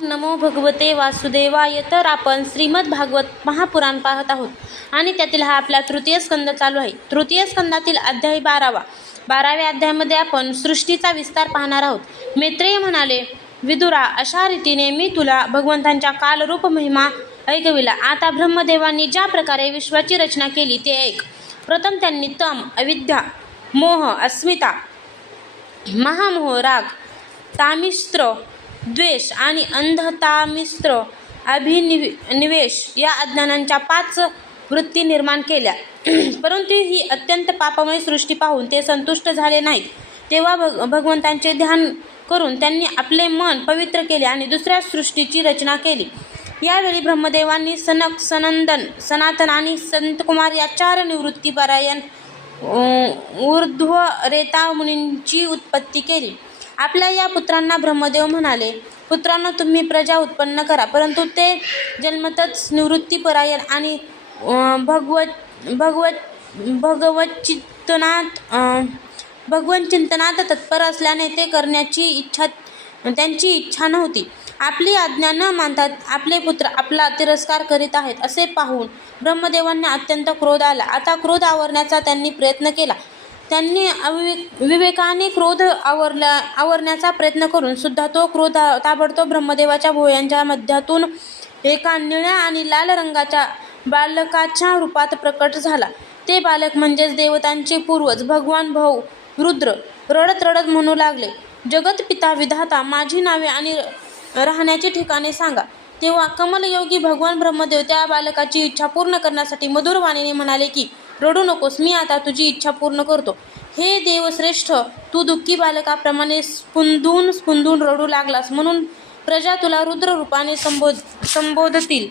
नमो भगवते वासुदेवाय तर आपण श्रीमद भागवत महापुराण पाहत आहोत. आणि त्यातील हा आपला तृतीय स्कंद चालू आहे. तृतीय स्कंदातील अध्याय बारावा. बाराव्या अध्यायामध्ये आपण सृष्टीचा विस्तार पाहणार आहोत. मैत्रेय म्हणाले विदुरा अशा रीतीने मी तुला भगवंतांच्या कालरूप महिमा ऐकविला. आता ब्रह्मदेवांनी ज्या प्रकारे विश्वाची रचना केली ते ऐक प्रथम त्यांनी तम अविद्या मोह अस्मिता महामोह राग तामिस्त्र द्वेष आणि अंधतामिस्त्र अभिनिवे निवेश या अज्ञानांच्या पाच वृत्ती निर्माण केल्या. परंतु ही अत्यंत पापमय सृष्टी पाहून ते संतुष्ट झाले नाहीत. तेव्हा भग भगवंतांचे ध्यान करून त्यांनी आपले मन पवित्र केले आणि दुसऱ्या सृष्टीची रचना केली. यावेळी ब्रह्मदेवांनी सनक सनंदन सनातन आणि संतकुमार या चार निवृत्तीपरायण ऊर्ध्व रेता मुनींची उत्पत्ती केली. आपल्या या पुत्रांना ब्रह्मदेव म्हणाले पुत्रांनो तुम्ही प्रजा उत्पन्न करा. परंतु ते जन्मतच निवृत्तीपरायण आणि भगवत भगवत भगवत चिंतनात भगवन चिंतनात तत्पर असल्याने ते करण्याची इच्छा त्यांची इच्छा नव्हती. आपली आज्ञा न मानतात आपले पुत्र आपला तिरस्कार करीत आहेत असे पाहून ब्रह्मदेवांना अत्यंत क्रोध आला. आता क्रोध आवरण्याचा त्यांनी प्रयत्न केला. त्यांनी अविवेक विवेकाने क्रोध आवरला आवरण्याचा प्रयत्न करून सुद्धा तो क्रोध ताबडतोब ब्रह्मदेवाच्या भोयांच्या मध्यातून एका निळ्या आणि लाल रंगाच्या बालकाच्या रूपात प्रकट झाला. ते बालक म्हणजेच देवतांचे पूर्वज भगवान भाऊ रुद्र रडत रडत म्हणू लागले जगतपिता विधाता माझी नावे आणि राहण्याची ठिकाणे सांगा. तेव्हा कमलयोगी भगवान ब्रह्मदेव त्या बालकाची इच्छा पूर्ण करण्यासाठी मधुर वाणीने म्हणाले की रडू नकोस मी आता तुझी इच्छा पूर्ण करतो. हे देवश्रेष्ठ तू दुःखी बालकाप्रमाणे स्पुंदून स्पुंदून रडू लागलास म्हणून प्रजा तुला रुद्र रूपाने संबोध संबोधतील.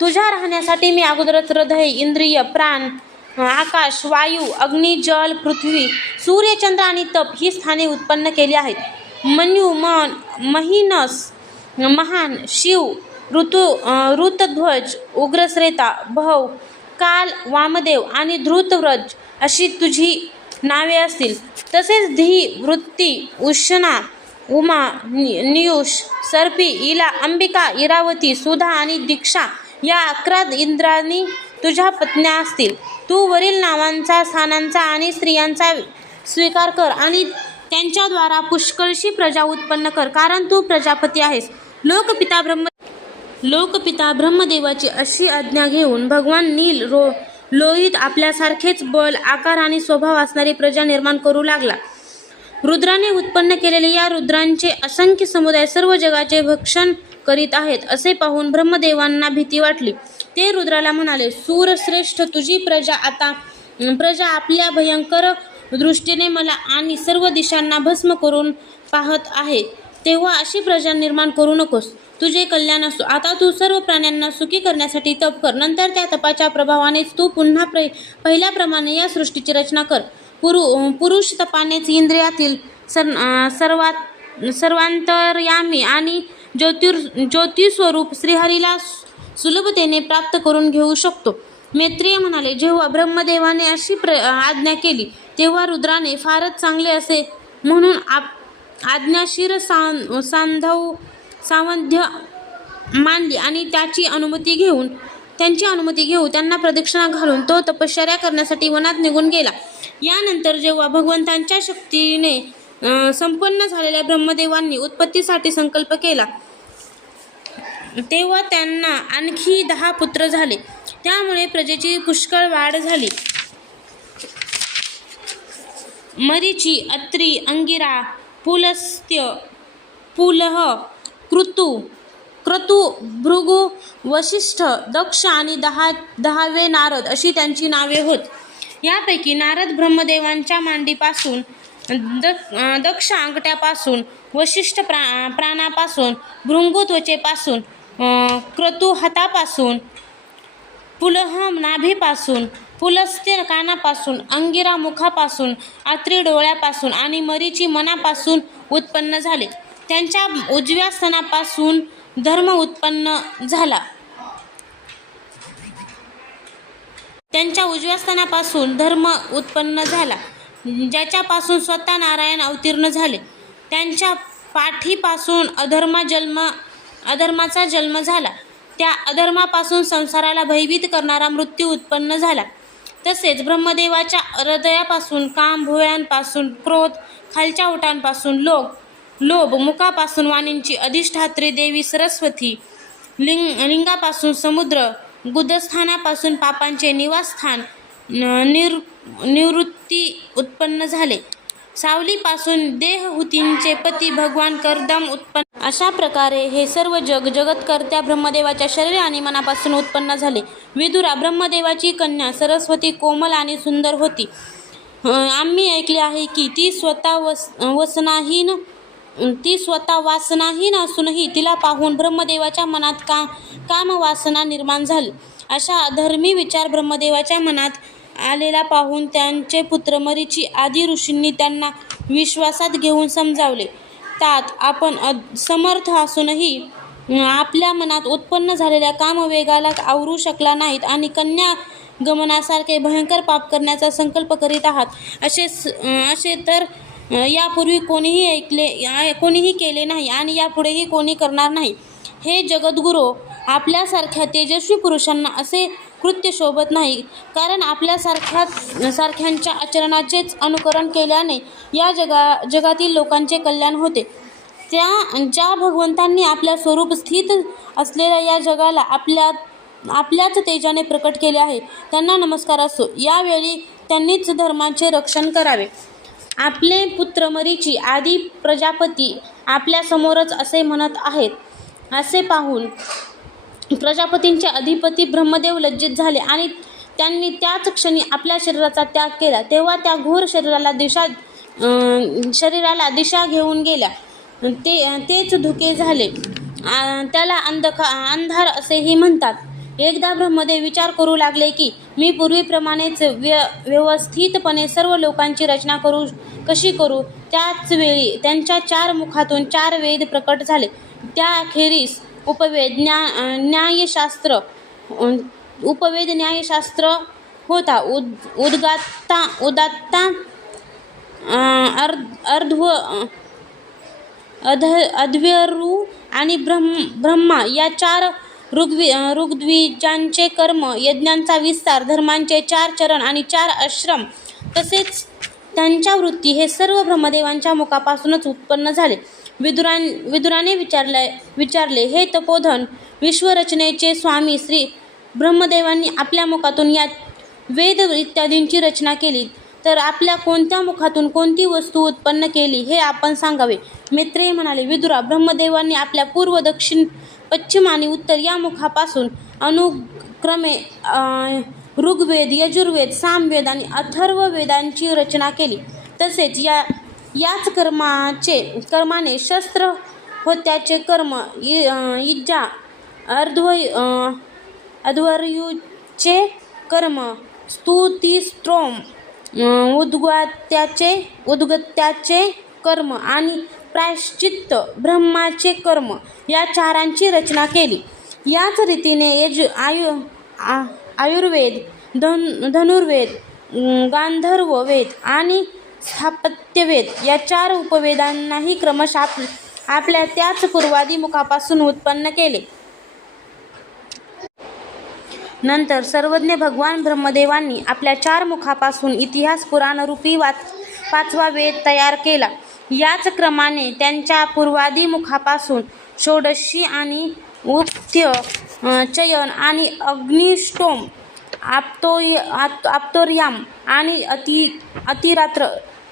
तुझ्या राहण्यासाठी मी अगोदरच हृदय इंद्रिय प्राण आकाश वायू अग्नी जल पृथ्वी सूर्यचंद्र आणि तप ही स्थाने उत्पन्न केली आहेत. मन्यू मन महिनस महान शिव ऋतू ऋतध्वज उग्रश्रेता भव काल वामदेव आणि धृतव्रज अशी तुझी नावे असतील. तसेच धी वृत्ती उष्णा उमा नि- नियुष सर्पी इला अंबिका इरावती सुधा आणि दीक्षा या अकरा इंद्रांनी तुझ्या पत्न्या असतील. तू वरील नावांचा स्थानांचा आणि स्त्रियांचा स्वीकार कर आणि त्यांच्याद्वारा पुष्कळशी प्रजा उत्पन्न कर कारण तू प्रजापती आहेस. लोकपिता ब्रह्म लोकपिता ब्रह्मदेवाची अशी आज्ञा घेऊन भगवान नील रो लोहित आपल्यासारखेच बल आकार आणि स्वभाव असणारी प्रजा निर्माण करू लागला. रुद्राने उत्पन्न केलेले या रुद्रांचे असंख्य समुदाय सर्व जगाचे भक्षण करीत आहेत असे पाहून ब्रह्मदेवांना भीती वाटली. ते रुद्राला म्हणाले सूरश्रेष्ठ तुझी प्रजा आता प्रजा आपल्या भयंकर दृष्टीने मला आणि सर्व दिशांना भस्म करून पाहत आहे. तेव्हा अशी प्रजा निर्माण करू नकोस. तुझे कल्याण असो. आता तू सर्व प्राण्यांना सुखी करण्यासाठी तप कर. नंतर त्या तपाच्या प्रभावानेच तू पुन्हा प्र पहिल्याप्रमाणे या सृष्टीची रचना कर. पुरु पुरुष तपानेच इंद्रियातील सर सर्वात सर्वांतर्यामी आणि ज्योतिर् ज्योतिस्वरूप श्रीहरीला सुलभतेने प्राप्त करून घेऊ शकतो. मैत्रिय म्हणाले जेव्हा ब्रह्मदेवाने अशी प्र आज्ञा केली तेव्हा रुद्राने फारच चांगले असे म्हणून आप आज्ञाशीर सां सांधव सावध्य मानली आणि त्याची अनुमती घेऊन त्यांची अनुमती घेऊ त्यांना प्रदक्षिणा घालून तो तपश्चर्या करण्यासाठी वनात निघून गेला. यानंतर जेव्हा भगवंतांच्या शक्तीने संपन्न झालेल्या ब्रह्मदेवांनी उत्पत्तीसाठी संकल्प केला तेव्हा त्यांना आणखी दहा पुत्र झाले. त्यामुळे प्रजेची पुष्कळ वाढ झाली. मरीची अत्री अंगिरा पुलस्त्य पुलह कृतू क्रतू भृगु वशिष्ठ दक्ष आणि दहा दहावे नारद अशी त्यांची नावे होत. यापैकी नारद ब्रह्मदेवांच्या मांडीपासून द दक्ष अंगठ्यापासून वशिष्ठ प्रा प्राणापासून भृंगू त्वचेपासून क्रतू हातापासून पुलह नाभीपासून पुलस्त्य कानापासून अंगिरा मुखापासून आत्री डोळ्यापासून आणि मरीची मनापासून उत्पन्न झाले. त्यांच्या उजव्या स्तनापासून धर्म उत्पन्न झाला. त्यांच्या उजव्या स्तनापासून धर्म उत्पन्न झाला. ज्याच्यापासून स्वतः नारायण अवतीर्ण झाले. त्यांच्या पाठीपासून अधर्म जन्म अधर्माचा जन्म झाला. त्या अधर्मापासून संसाराला भयभीत करणारा मृत्यू उत्पन्न झाला. तसेच ब्रह्मदेवाच्या हृदयापासून काम भुवयांपासून क्रोध खालच्या ओठांपासून लोक लोभ मुखापासून वाणींची अधिष्ठात्री देवी सरस्वती लिंग लिंगापासून समुद्र गुदस्थानापासून पापांचे निवासस्थान न- निर निवृत्ती उत्पन्न झाले. सावलीपासून देहहुतींचे पती भगवान करदम उत्पन्न अशा प्रकारे हे सर्व जग जगतकर्त्या ब्रह्मदेवाच्या शरीर आणि मनापासून उत्पन्न झाले. विदुरा ब्रह्मदेवाची कन्या सरस्वती कोमल आणि सुंदर होती. आम्ही ऐकले आहे की ती स्वतः वस वसनाहीन ती स्वतः वासनाहीन असूनही तिला पाहून ब्रह्मदेवाच्या मनात का कामवासना निर्माण झाली. अशा अधर्मी विचार ब्रह्मदेवाच्या मनात आलेला पाहून त्यांचे पुत्र मरीची आदी ऋषींनी त्यांना विश्वासात घेऊन समजावले. तात आपण समर्थ असूनही आपल्या मनात उत्पन्न झालेल्या कामवेगाला आवरू शकला नाहीत आणि कन्या गमनासारखे भयंकर पाप करण्याचा संकल्प करीत आहात. असे असे तर यापूर्वी कोणीही ऐकले या- कोणीही केले नाही आणि यापुढेही कोणी करणार नाही. हे जगद्गुरू आपल्यासारख्या तेजस्वी पुरुषांना असे कृत्य शोभत नाही. कारण आपल्यासारख्या सारख्यांच्या आचरणाचेच अनुकरण केल्याने या जगा जगातील लोकांचे कल्याण होते. त्या ज्या भगवंतांनी आपल्या स्वरूप स्थित असलेल्या या जगाला आपल्या आपल्याच तेजाने प्रकट केले आहे त्यांना नमस्कार असो. यावेळी त्यांनीच धर्माचे रक्षण करावे. आपले पुत्र मरीची आदी प्रजापती आपल्यासमोरच असे म्हणत आहेत. असे पाहून प्रजापतींचे अधिपती ब्रह्मदेव लज्जित झाले आणि त्यांनी त्याच क्षणी आपल्या शरीराचा त्याग केला. तेव्हा त्या घोर शरीराला दिशा शरीराला दिशा घेऊन गेल्या. ते तेच धुके झाले. त्याला अंधका अंधार असेही म्हणतात. एकदा ब्रह्मदेव विचार करू लागले की मी पूर्वीप्रमाणेच व्य व्यवस्थितपणे सर्व लोकांची रचना करू कशी करू त्याच वेळी त्यांच्या चार मुखातून चार वेद प्रकट झाले. त्याखेरीस उपवेद न्या न्यायशास्त्र उपवेद न्यायशास्त्र होता. उद उद्गात्ता उदात्ता अर्ध अर्ध्व अध अध्वर्यू आणि ब्रह्म ब्रह्मा या चार ऋग्वी ऋग्द्विजांचे कर्म यज्ञांचा विस्तार धर्मांचे चार चरण आणि चार आश्रम तसेच त्यांच्या वृत्ती हे सर्व ब्रह्मदेवांच्या मुखापासूनच उत्पन्न झाले. विदुरां विदुराने विचारले विचारले हे तपोधन विश्वरचनेचे स्वामी श्री ब्रह्मदेवांनी आपल्या मुखातून या वेद इत्यादींची रचना केली तर आपल्या कोणत्या मुखातून कोणती वस्तू उत्पन्न केली हे आपण सांगावे. मैत्रेय म्हणाले विदुरा ब्रह्मदेवांनी आपल्या पूर्व दक्षिण पश्चिम आणि उत्तर या मुखापासून अनुक्रमे ऋग्वेद यजुर्वेद सामवेद आणि अथर्व वेदांची रचना केली. तसेच या याच कर्माचे कर्माने शस्त्र होत्याचे कर्म इ इज्जा अर्ध्व अं, अध्वर्यूचे कर्म स्तुती स्त्रोम उद्गत्याचे कर्म आणि प्रायश्चित्त ब्रह्माचे कर्म या चारांची रचना केली. याच रीतीने यज आयु आ आयुर्वेद धन धनुर्वेद गांधर्व वेद आणि स्थापत्यवेद या चार उपवेदांनाही क्रमशः आप आपल्या त्याच पूर्वादी मुखापासून उत्पन्न केले. नंतर सर्वज्ञ भगवान ब्रह्मदेवांनी आपल्या चार मुखापासून इतिहास पुराणरूपी वाच पाचवा वेद तयार केला. याच क्रमाने त्यांच्या पूर्वादी मुखापासून षोडशी आणि उक्त्य चयन आणि अग्निष्टोम आप्तोय आत आप्तोर्याम आणि अति अतिरात्र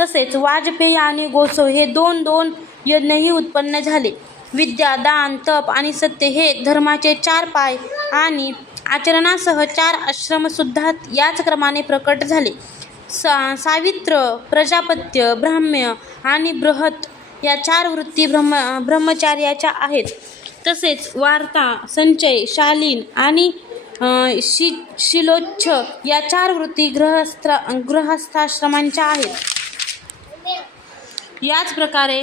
तसेच वाजपेयी आणि गोसो हे दोन दोन यज्ञही उत्पन्न झाले. विद्या दान तप आणि सत्य हे धर्माचे चार पाय आणि आचरणासह चार आश्रमसुद्धा याच क्रमाने प्रकट झाले. सा सावित्र प्रजापत्य ब्राह्म्य आणि बृहत या चार वृत्ती ब्रह्म ब्रह्मचार्याच्या आहेत. तसेच वार्ता संचय शालीन आणि शि शिलोच्छ या चार वृत्ती गृहस्थ गृहस्थाश्रमांच्या आहेत. याच प्रकारे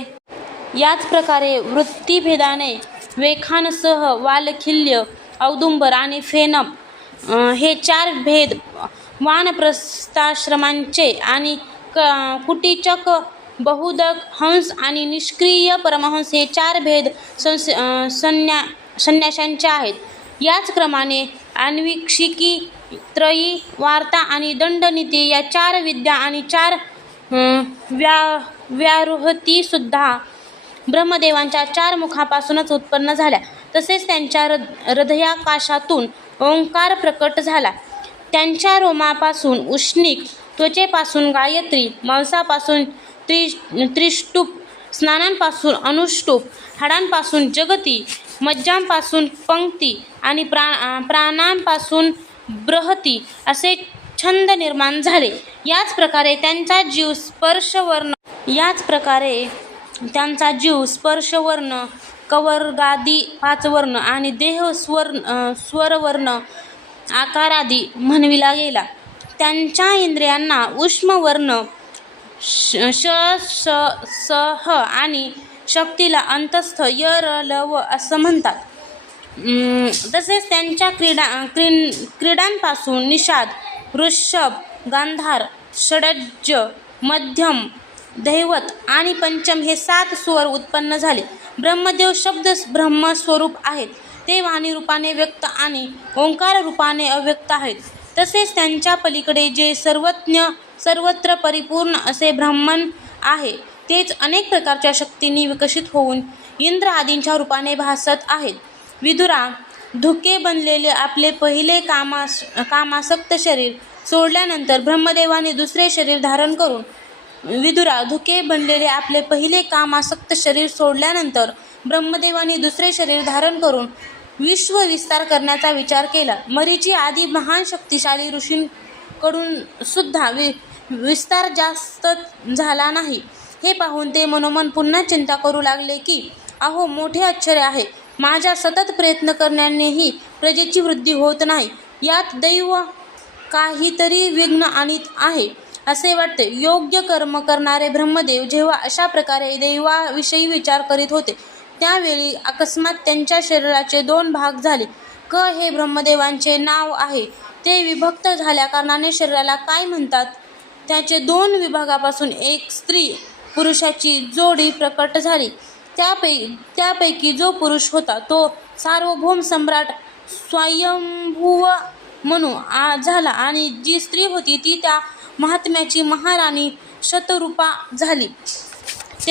याच प्रकारे वृत्तीभेदाने वेखानसह वालखिल्य औदुंबर आणि फेनप हे चार भेद वानप्रस्थाश्रमांचे आणि क कुटीचक बहुदक हंस आणि निष्क्रिय परमहंस हे चार भेद संस संन्या संन्याशांचे आहेत. याच क्रमाने अन्वीक्षिकी त्रयी वार्ता आणि दंडनीती या चार विद्या आणि चार व्या व्याहृतीसुद्धा ब्रह्मदेवांच्या चार मुखापासूनच उत्पन्न झाल्या. तसेच त्यांच्या हृद हृदयाकाशातून ओंकार प्रकट झाला. त्यांच्या रोमापासून उष्णिक त्वचेपासून गायत्री मांसापासून त्रि त्रिष्टुप स्नानांपासून अनुष्टुप हाडांपासून जगती मज्जांपासून पंक्ती आणि प्रा प्राणांपासून ब्रहती असे छंद निर्माण झाले. याच प्रकारे त्यांचा जीव स्पर्शवर्ण याच प्रकारे त्यांचा जीव स्पर्शवर्ण कवर्गादी पाच वर्ण आणि देह स्वर स्वरवर्ण आकारादी म्हणविला गेला. त्यांच्या इंद्रियांना उष्मवर्ण श श सह आणि शक्तीला अंतस्थ य र ल व असं म्हणतात. तसेच त्यांच्या क्रीडा क्रीन क्रीडांपासून निषाद वृषभ गांधार षडज मध्यम दैवत आणि पंचम हे सात स्वर उत्पन्न झाले. ब्रह्मदेव शब्द ब्रह्मस्वरूप आहेत. ते वाणी रूपाने व्यक्त आणि ओंकार रूपाने अव्यक्त आहेत. तसेच त्यांच्या पलीकडे जे सर्वज्ञ सर्वत्र परिपूर्ण असे ब्राह्मण आहे तेच अनेक प्रकारच्या शक्तींनी विकसित होऊन इंद्र आदींच्या रूपाने भासत आहेत. विदुरा धुके बनलेले आपले पहिले कामास कामासक्त शरीर सोडल्यानंतर ब्रह्मदेवाने दुसरे शरीर धारण करून विदुरा धुके बनलेले आपले पहिले कामासक्त शरीर सोडल्यानंतर ब्रह्मदेवाने दुसरे शरीर धारण करून विश्व विस्तार करण्याचा विचार केला. मरीची आदी महान शक्तिशाली ऋषींकडून सुद्धा वि विस्तार जास्त झाला नाही. हे पाहून ते मनोमन पुन्हा चिंता करू लागले की अहो मोठे आश्चर्य आहे. माझ्या सतत प्रयत्न करण्यानेही प्रजेची वृद्धी होत नाही. यात दैव काहीतरी विघ्न आणीत आहे असे वाटते. योग्य कर्म करणारे ब्रह्मदेव जेव्हा अशा प्रकारे दैवाविषयी विचार करीत होते त्यावेळी अकस्मात त्यांच्या शरीराचे दोन भाग झाले. क हे ब्रह्मदेवांचे नाव आहे. ते विभक्त झाल्याकारणाने शरीराला काय म्हणतात? त्याचे दोन विभागापासून एक स्त्री पुरुषाची जोडी प्रकट झाली. त्यापै त्यापैकी जो पुरुष होता तो सार्वभौम सम्राट स्वयंभूव म्हणू आ झाला आणि जी स्त्री होती ती त्या महात्म्याची महाराणी शतरूपा झाली.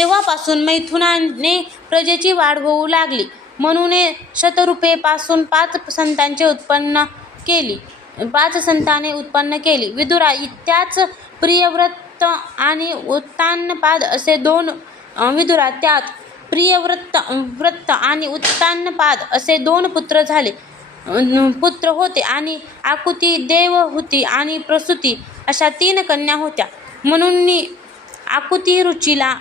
तेव्हापासून मैथुनाने प्रजेची वाढ होऊ लागली. म्हणून शतरूपेपासून पाच संतांचे उत्पन्न केली. पाच संताने उत्पन्न केली. विदुरा इ- त्याच प्रियव्रत आणि उत्तानपाद असे दोन विदुरा त्यात प्रियव्रत व्रत आणि उत्तानपाद असे दोन पुत्र झाले. पुत्र होते आणि आकुती देवहूती आणि प्रसूती अशा तीन कन्या होत्या. म्हणून आकुती रुचीला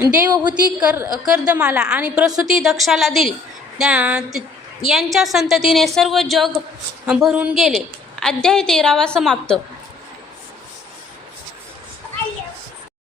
देवहूती कर कर्दमाला आणि प्रसूती दक्षाला दिली. त्या- यांच्या संततीने सर्व जग भरून गेले. अध्याय तेरावा समाप्त.